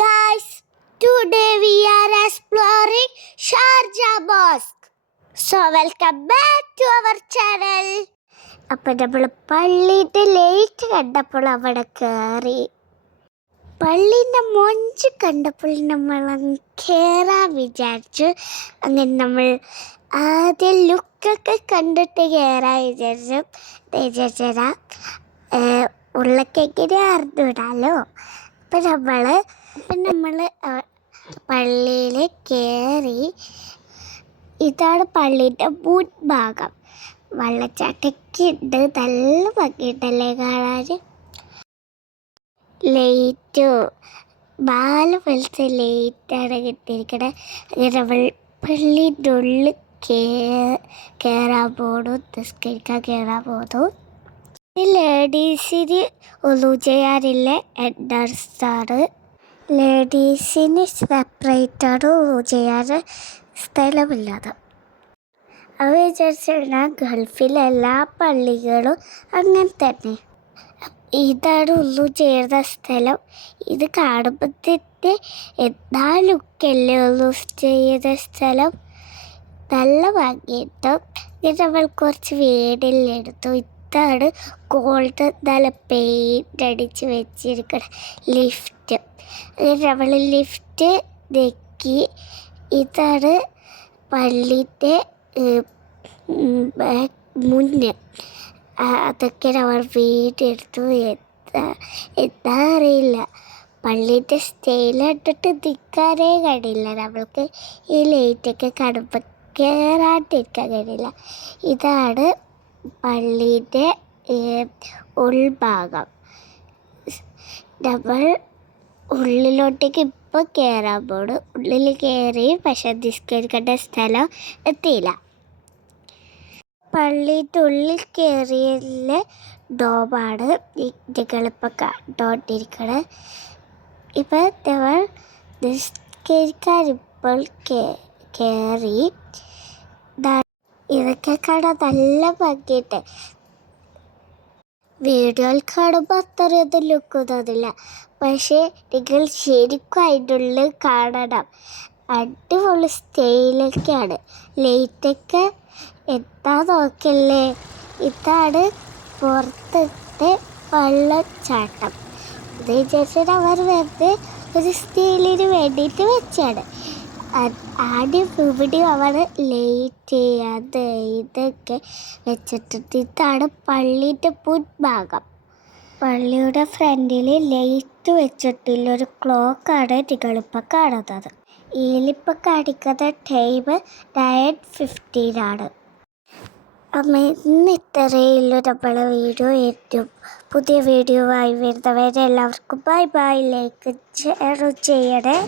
guys, today we are exploring Sharjah Mosque. So welcome back to our channel. അപ്പോൾ നമ്മൾ പള്ളിയുടെ light കണ്ടപ്പോൾ അവിടെ കയറി. പള്ളീൻ്റെ മൊഞ്ച് കണ്ടപ്പോൾ നമ്മൾ കയറാൻ വിചാരിച്ചു. അങ്ങനെ നമ്മൾ ആദ്യം ലുക്കൊക്കെ കണ്ടിട്ട് കയറാൻ വിചാരിച്ചതാ. ഉള്ളക്കെങ്ങനെ അറിഞ്ഞിടാലോ. അപ്പം നമ്മൾ പള്ളിയിൽ കയറി. ഇതാണ് പള്ളീൻ്റെ മുൻഭാഗം. വെള്ളച്ചാട്ടൊക്കെ ഉണ്ട്, നല്ല ഭംഗിയുണ്ടല്ലേ കാണാൻ. ലൈറ്റ് 4 പോലത്തെ ലൈറ്റാണ് കിട്ടിയിരിക്കണത്. അങ്ങനെ നമ്മൾ പള്ളീൻ്റെ ഉള്ളിൽ കയറാൻ പോണു, നിസ്കരിക്കാൻ കയറാൻ പോണു. ലേഡീസിന് ഒന്നും ചെയ്യാനില്ല, എൻട്രൻസാണ്. ലേഡീസിന് സെപ്പറേറ്റാണ് ഒന്നും ചെയ്യാൻ സ്ഥലമില്ലാതെ. അത് വിചാരിച്ചാൽ ഗൾഫിലെ എല്ലാ പള്ളികളും അങ്ങനെ തന്നെ. ഇതാണ് ഒന്നും ചെയ്യുന്ന സ്ഥലം. ഇത് കാണുമ്പോഴത്തേക്ക് എന്താ ലുക്കല്ലേ ഒന്നും ചെയ്യുന്ന സ്ഥലം. നല്ല ഭംഗിയുണ്ടോ. ഇങ്ങനെ നമ്മൾ കുറച്ച് വീടിലെടുത്തു. ഇതാണ് ഗോൾഡ് നല്ല പെയിൻ്റ് അടിച്ച് വെച്ചിരിക്കണം ലിഫ്റ്റ്. നമ്മൾ ലിഫ്റ്റ് നെക്കി. ഇതാണ് പള്ളിൻ്റെ മുന്നേ. അതൊക്കെ നമ്മൾ വീടെടുത്തു. എന്താ അറിയില്ല, പള്ളീൻ്റെ സ്റ്റൈൽ കണ്ടിട്ട് നിൽക്കാനേ കഴിയില്ല. നമ്മൾക്ക് ഈ ലൈറ്റൊക്കെ കാണുമ്പോൾ കയറാണ്ടിരിക്കാൻ കഴിയില്ല. ഇതാണ് പള്ളീൻ്റെ ഉൾഭാഗം. നമ്മൾ ഉള്ളിലോട്ടേക്ക് ഇപ്പോൾ കയറാൻ പോണു. ഉള്ളിൽ കയറി, പക്ഷെ നിസ്കരിക്കേണ്ട സ്ഥലം എത്തിയില്ല. പള്ളിയുടെ ഉള്ളിൽ കയറിയതിലെ ഡോമാണ് നിങ്ങളിപ്പോൾ കണ്ടുകൊണ്ടിരിക്കണത്. ഇപ്പം നമ്മൾ നിസ്കരിക്കാൻ ഇപ്പോൾ കയറി. ഇതൊക്കെ കാണാൻ നല്ല ഭംഗിയുണ്ട്. വീഡിയോയിൽ കാണുമ്പോൾ അത്രയൊന്നും ലുക്കൊന്നുമില്ല, പക്ഷേ നിങ്ങൾ ശരിക്കും അതിൻ്റെ ഉള്ളിൽ കാണണം. അടിപൊളി സ്റ്റൈലൊക്കെയാണ്. ലൈറ്റൊക്കെ എന്താ നോക്കല്ലേ. ഇതാണ് പുറത്തിട്ട് വെള്ളച്ചാട്ടം. ഇത് വിചാരിച്ചിട്ട് അവർ വെറുതെ ഒരു സ്റ്റൈലിന് വേണ്ടിയിട്ട് വെച്ചാണ്. ആദ്യം ഇവിടെയും അവർ ലൈറ്റ് ചെയ്യാതെ ഇതൊക്കെ വെച്ചിട്ടുണ്ട്. ഇതാണ് പള്ളിയുടെ മുൻഭാഗം. പള്ളിയുടെ ഫ്രണ്ടിൽ ലൈറ്റ് വെച്ചിട്ടുള്ള ഒരു ക്ലോക്കാണ് നിങ്ങളിപ്പോൾ കാണുന്നത്. ഇതിലിപ്പോൾ കാണിക്കുന്ന ടൈം 9:15 ആണ്. അമ്മ ഇന്ന് ഇത്രയുള്ളൂ നമ്മളെ വീഡിയോ. ഏറ്റവും പുതിയ വീഡിയോ ആയി വരുന്നവരെ എല്ലാവർക്കും ബൈ ബൈ. ലൈക്ക് ഷെയർ ചെയ്യണേ.